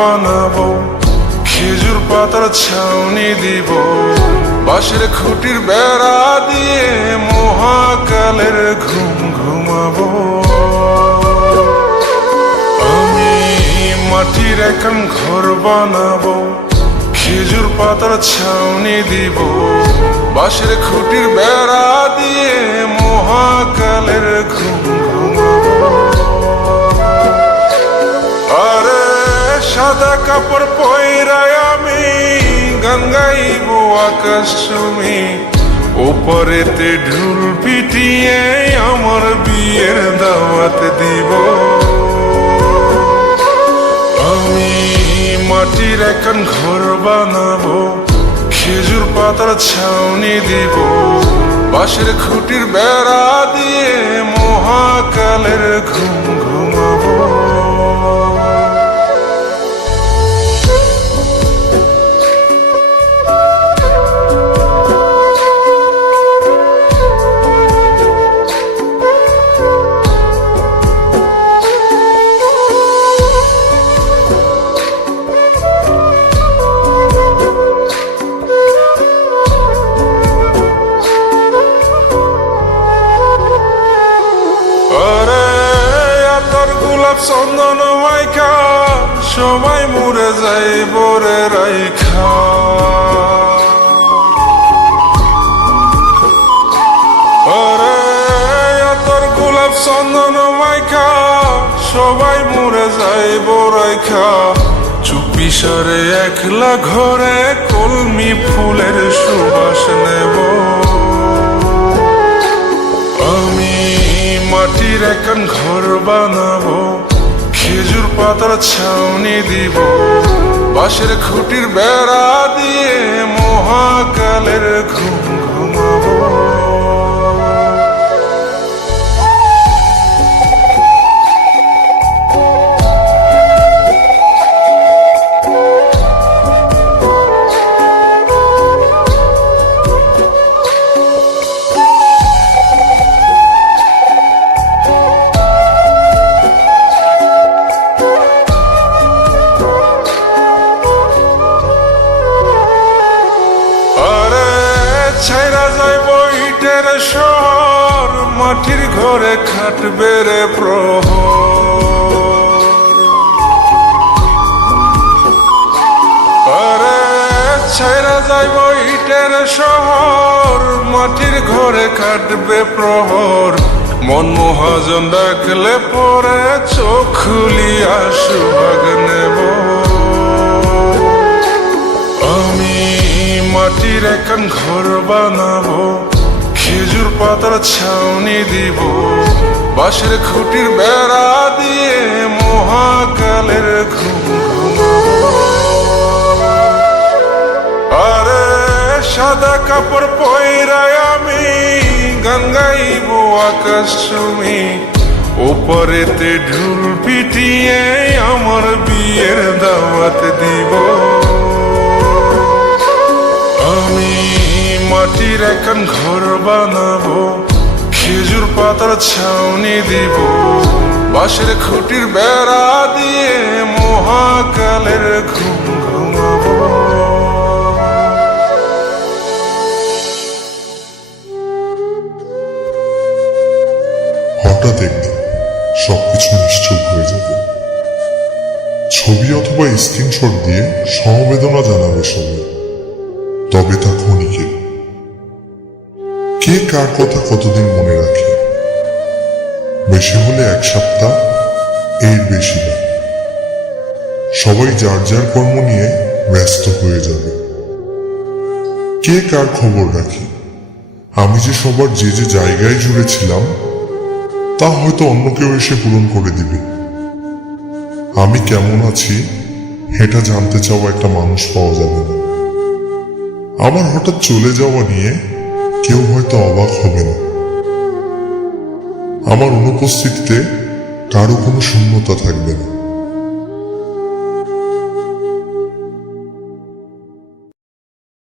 বানাবো, খেজুর পাতার ছাউনি দিব, বাঁশের খুঁটির বেড়া দিয়ে মহাকালের ঘুম ঘুমাবো। আমি মাটির এখন ঘর বানাবো, খেজুর পাতার ছাউনি দিব, বাঁশের খুঁটির বেড়া দিয়ে মহাকালের ঘুম ঘুমাবো। আরে সাদা কাপড় পয়রায় আমি গান গাইব আকাশ চুমি, ওপরেতে ঢুল পিটিয়ে আমার বিয়ের দাওয়াত দিব। আমি মাটির এখন ঘর বানাবো, খেজুর পাতার ছাউনি দিব, বাঁশের খুঁটির বেড়া দিয়ে মহাকালের ঘুম ঘুমাবো। চন্দন মাইকা সবাই মরে যাই বরে রাইখা, আরে তোর গোলাপ চন্দন মাইকা সবাই মরে যাই বরাইখা, চুপি সারে একলা ঘরে কলমি ফুলের সুবাস নেব। আমি মাটির এখন ঘর বানাবো, খেজুর পাতার ছাউনি দিব, বাঁশের খুঁটির বেড়া দিয়ে মহাকালের ঘুম ঘুমাবো। ছাইরা যাইব ইটের শহর, মাটির ঘরে খাটবে রে প্রহর। আরে ছাইরা যাইব ইটের শহর, মাটির ঘরে খাটবে প্রহর। মন মহাজন ডাকলে পরে চোখ খুলিয়া সুভাগ নেব। আমি মাটির এখন ঘর বানাবো, খেজুর পাতার ছাউনি দিব, বাঁশের খুঁটির বেড়া দিয়ে মহাকালের ঘুম ঘুমাবো। আরে সাদা কাপড় পয়রায় আমি গান গাইব আকাশ চুমি, ওপরেতে ঢুল পিটিয়ে আমার বিয়ের দাওয়াত দিব। আমি মাটির এখন ঘর বানাবো, খেজুর পাতার ছাউনি দিব, বাঁশের খুঁটির বেড়া দিয়ে মহাকালের ঘুম ঘুমাবো। হঠাৎ একদিন সবকিছু নিশ্চুপ হয়ে যাবে। ছবি অথবা স্ক্রিনশট দিয়ে সমবেদনা জানাবে সবাই, তবে তা ক্ষণিকের। কে কার কথা কতদিন মনে রাখে? বেশি হলে এক সপ্তাহ, এর বেশি না। সবাই যার যার কর্ম নিয়ে ব্যস্ত হয়ে যাবে। কে কার খবর রাখে? আমি যে সবার যে যে জায়গায় জুড়ে ছিলাম তা হয়তো অন্য কেউ এসে পূরণ করে দিবে। আমি কেমন আছি এটা জানতে চাওয়া একটা মানুষ পাওয়া যাবে না। আমার হঠাৎ চলে যাওয়া নিয়ে কেউ হয়তো অবাক হবে না। আমার অনুপস্থিতিতে কারো কোনো শূন্যতা থাকবে না।